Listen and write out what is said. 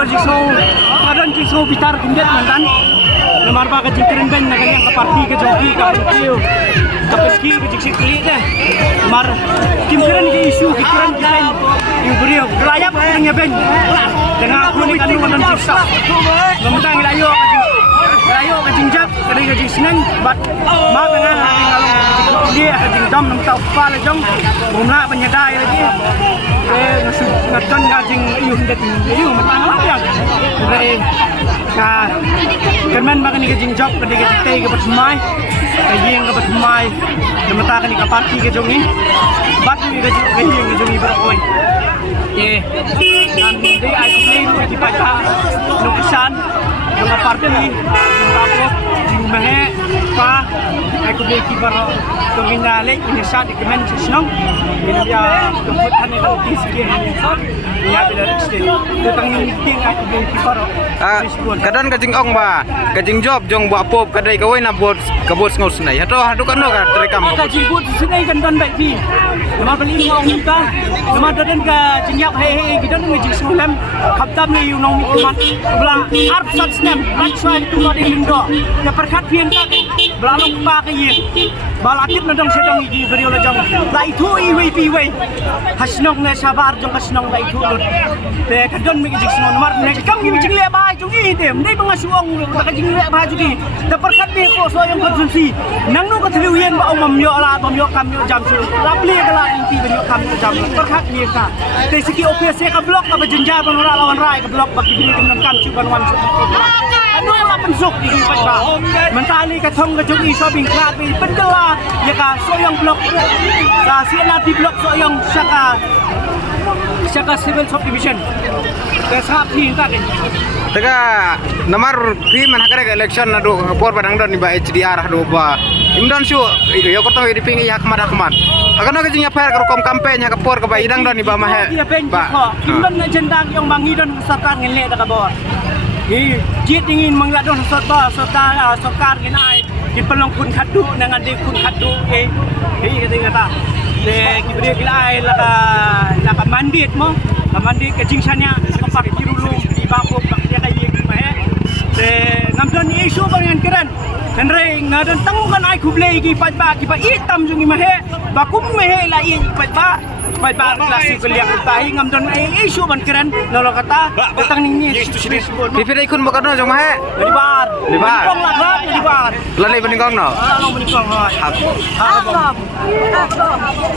ka jikso kadan jikso bitar kundet mantan nomor ba ka jikren ben na kanya ka party ka joki ka kiyo kapski ka jiksi kli deh mar kimkren ke isu kimkren ben yu brio raya pa nya ben dengan aku ni kan mantan jiksa ngomtang ilayo ka jingjak kali ka jisnen bat ma dengan hari ngalong dia ka jingdam nam tau pa la jong mumla penyedai lagi ngadon ngajing iyu hendak iyu matang lah ya dari kermen makan ikan jingjok kadi ke tei ke bersemai kayeng ke bersemai demata kan ikan parti ke jongi batu ke kayeng ke jongi beroi nanti aku beli di pasar nukisan dengan parti untuk mehe pa aku beli kibar kongina lek ini saat di kemen senang ini dia kebutuhan itu di sini ya bila istri tentang meeting aku beli kibar kadang kajing ong ba kajing job jong buat pop kadai kawai na buat kabut ngos nai hato hadu kan no ka terekam kajing buat senai kan dan baik bi nama beli ong kita nama dan ka jingyap he kita ngejing semulam kaptam ni you know kumat belang arp sat snap rancai tu no di lindo ya perkat pian ka belalong pa ka yin balakit na dong sedang igi beri olah jang la itu iwi piwi hasnong na sabar jong hasnong la itu lut te kadon mi jik snon mar ne kam gi jing le ba jong i dem nei banga suong ka jing le ba jugi te perkat ni ko so yang konsumsi nang no ka thliu yen ba om yo la bom yo kam yo jam su la pli ka la inti ben yo kam yo jam perkat ni ka te siki opc ka blok ka jenja ban ora lawan rai ka blok bagi bini kam kam su ban wan su anu la pensuk di pat ba mentali ka thong ka jugi so bing klat bi pendela ya ka soyong blok sa siena di blok soyong saka civil subdivision ke sahab thi ka ke tega nomor pri man hakare election na do por padang don ba HDR do ba imdan shu yo ko to di pingi hak mad hakmat akan no kajing yapar ka kom campaign hak por ka ba idang don ba ma he ba imdan na jendang yang bangi don sata ngele da ka bor jit ingin mengladon sokar ginai di pelong kun khadu dengan di kun khadu kata de kibri gilai laka mandit mo mandit ke jingsannya kepak kirulu di bapo dia kayi mah de namdon isu bangan keren kenre ngadon tangukan ai kublei gi patba ki pa itam jungi mah bakum meh la i patba klasik liak tahi ngamdon isu ban keren lolo kata tang ni pipirai kun bakano jong mah di bar kong la di bar lalai bening kong no bening kong ha